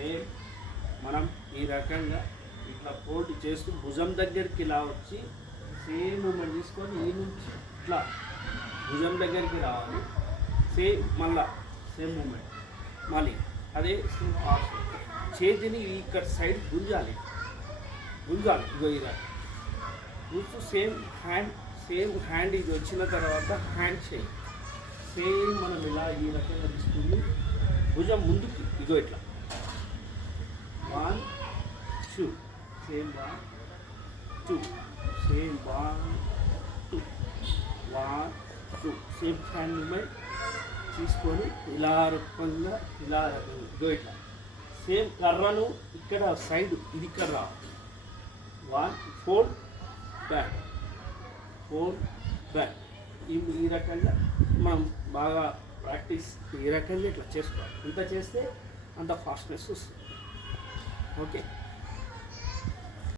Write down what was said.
Same మనం ఈ రకంగా ఇట్లా ఫోల్డ్ చేస్తూ భుజం దగ్గరికి ఇలా వచ్చి సేమ్ మూమెంట్ తీసుకొని ఈ నుంచి ఇట్లా భుజం దగ్గరికి రావాలి. సేమ్ మళ్ళా సేమ్ మూమెంట్. మళ్ళీ అదే సేమ్ ఫాస్ట్ చేతిని ఇక్కడ సైడ్ గుంజాలి. గుంజాలి. ఇగో ఇలా గుంజు సేమ్ హ్యాండ్ సేమ్ హ్యాండ్ ఇది వచ్చిన తర్వాత హ్యాండ్ చేయి. సేమ్ మనం ఇలా ఈ రకంగా తీసుకుని భుజం ముందుకి ఇగో ఇట్లా. టూ సేమ్ బా two same one two one two same hand movement తీసుకొని ఇలా రూపంగా ఇలా రకంగా ఇట్లా సేమ్ కర్రను ఇక్కడ సైడ్ ఇది ఇక్కడ one four back four back ఈ ఈ రకంగా మనం బాగా ప్రాక్టీస్ ఈ రకంగా ఇట్లా చేసుకోవాలి. ఇంత చేస్తే అంత ఫాస్ట్నెస్ వస్తుంది. ఓకే